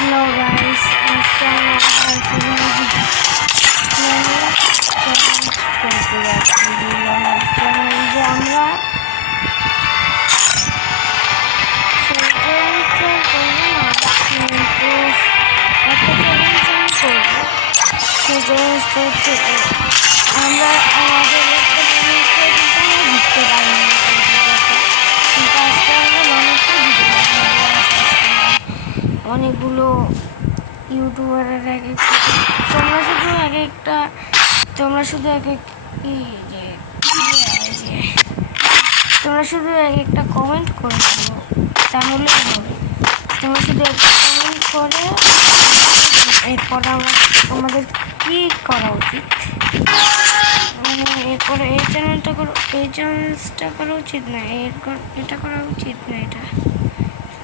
Hello guys, আজকে আমরা করতে যাচ্ছি আমরা আমরা আমাদের জিততে পারি না, কিন্তু আজকে আমরা মানুষকে জিতে অনেকগুলো ইউটিউবারের তোমরা শুধু এক একটা কমেন্ট করে দেবো, তাহলে হবে। তোমরা শুধু একটা কমেন্ট করে এরপর আমাদের কি করা উচিত, মানে এরপরে এই চ্যানেলটা করা উচিত না, এটা করা উচিত না, এটা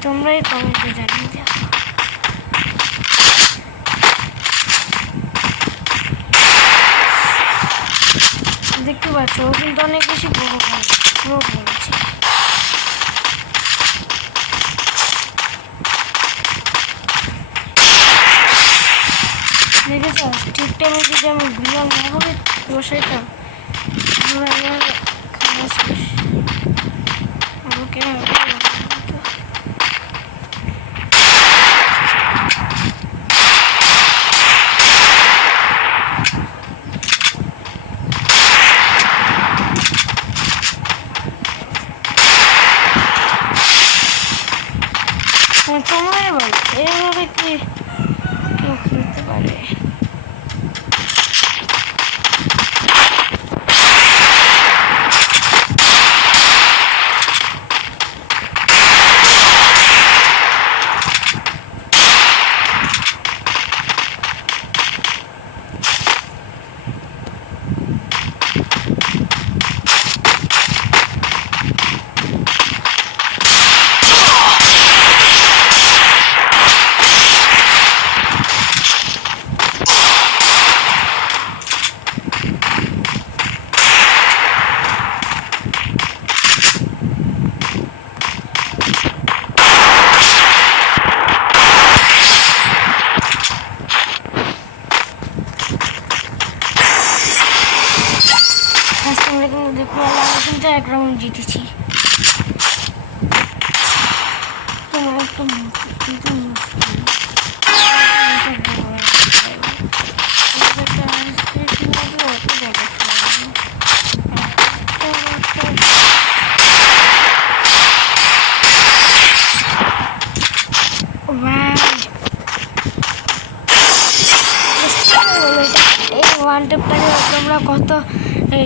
তোমরাই কমেন্টে জানিয়ে দাও। দেখতে পাচ্ছ, ও কিন্তু অনেক বেশি প্রো বলেছে। দেখেছ, ঠিক টাইমে যদি আমি বিলন না হবে বসাইতাম, আমার খাওয়া শেষ। আমাকে তোমার বল, এইভাবে কি কেউ খেলতে পারে? কিন্তু এক রাউন্ড জিতেছি। তোমার একটা ওয়ান টেপটাকে তোমরা কত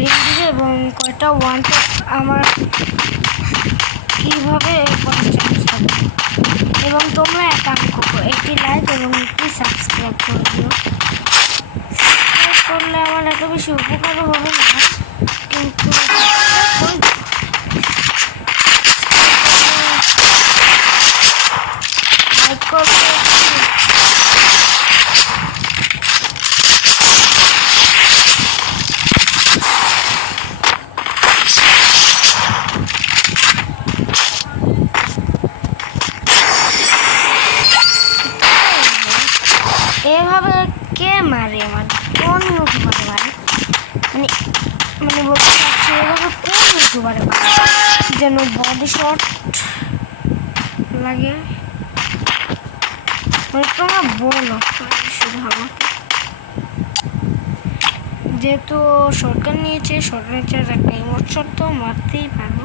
রিং দিবে এবং কয়টা ওয়ান টেপ আমার কীভাবে চান্স হবে, এবং তোমরা একটি লাইক এবং একটি সাবস্ক্রাইব করে দিও। সাবস্ক্রাইব করলে আমার এত বেশি উপকারও হবে না, কিন্তু লাইক করলে এভাবে কে মারে, আমার কোন ইউটিউবারে মারে, মানে বলতে চাচ্ছি এভাবে কোন ইউটিউবারে মারে যেন বডি শট লাগে, মানে তোমরা বলো শুধু আমাকে। যেহেতু সরকার নিয়েছে, সরকারের একটা ইমোট শট তো মারতেই পারবো।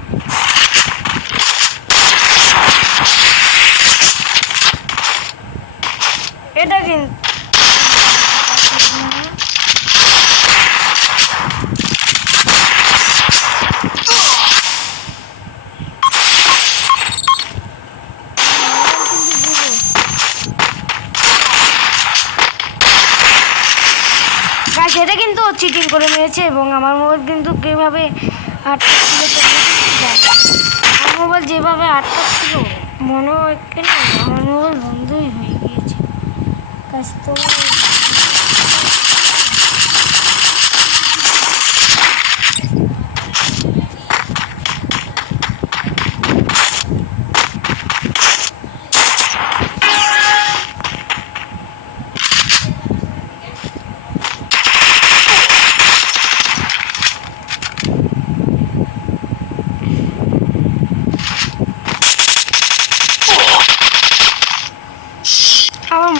এটা কিন্তু সেটা কিন্তু চিটিং করে নিয়েছে, এবং আমার মোবাইল কিন্তু কীভাবে আটকা ছিল, আমার মোবাইল যেভাবে আটকা ছিল মনে হয় কেন আমার মোবাইল বন্ধই হয়ে গিয়েছে। কাজ তো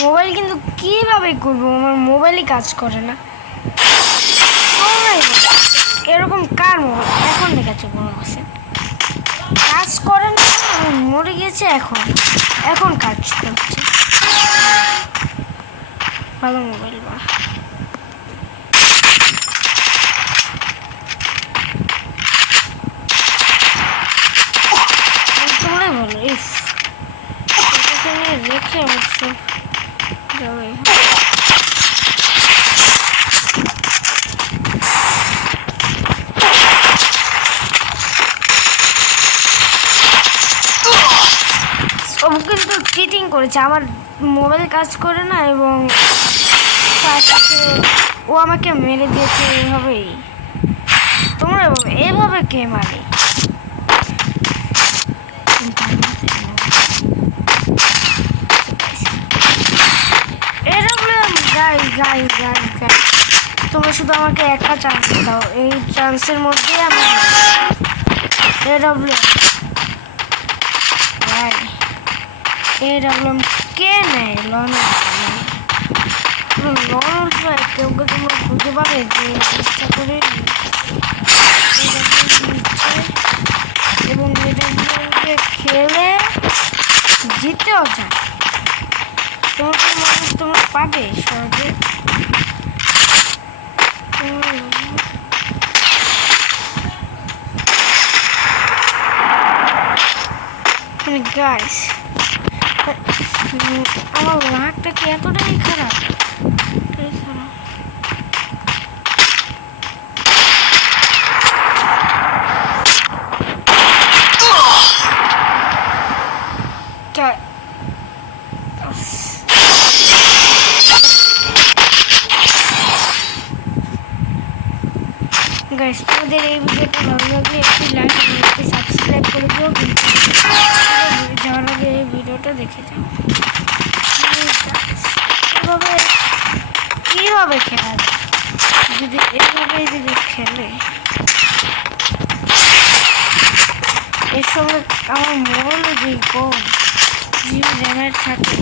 মোবাইল কিন্তু কিভাবে করবো, আমার মোবাইলই কাজ করে না। এরকম কার মোবাইল এখন দেখাচ্ছে বড় আছে কাজ করে না, আমি মরে গেছে, এখন কাজ করছে। ভালো মোবাইল বা তোমরাই বলো। এটাকে নিয়ে রেখে অবশ্য যাবে। ও কিন্তু চিটিং করেছে, আমার মোবাইল কাজ করে না এবং ও আমাকে মেরে দিয়েছে এইভাবেই। তোমরা এভাবে কে মারে? তোমরা শুধু আমাকে একটা চান্স দাও, এই চান্সের মধ্যে আমি এডব্লিউএম কে নেয়? কেউ তোমরা বুঝতে পারে যে চেষ্টা করে এবং এডব্লিউএমকে খেলে জিতেও যায়। তোমাকে মানুষ তোমরা পাবে সহজে। গাইস আমার রাগটা কি এতটাই খারাপ? গাইস তোমাদের এই ভিডিওটা ভালো লাগলে একটি লাইক এবং একটি সাবস্ক্রাইব করে দিও। যাওয়ার আগে এই ভিডিওটা দেখে যাও। কীভাবে খেলা যায় যদি এভাবেই যদি খেলে, এর সঙ্গে আমার মোবাইলও যে কম জিবি র্যামের থাকে।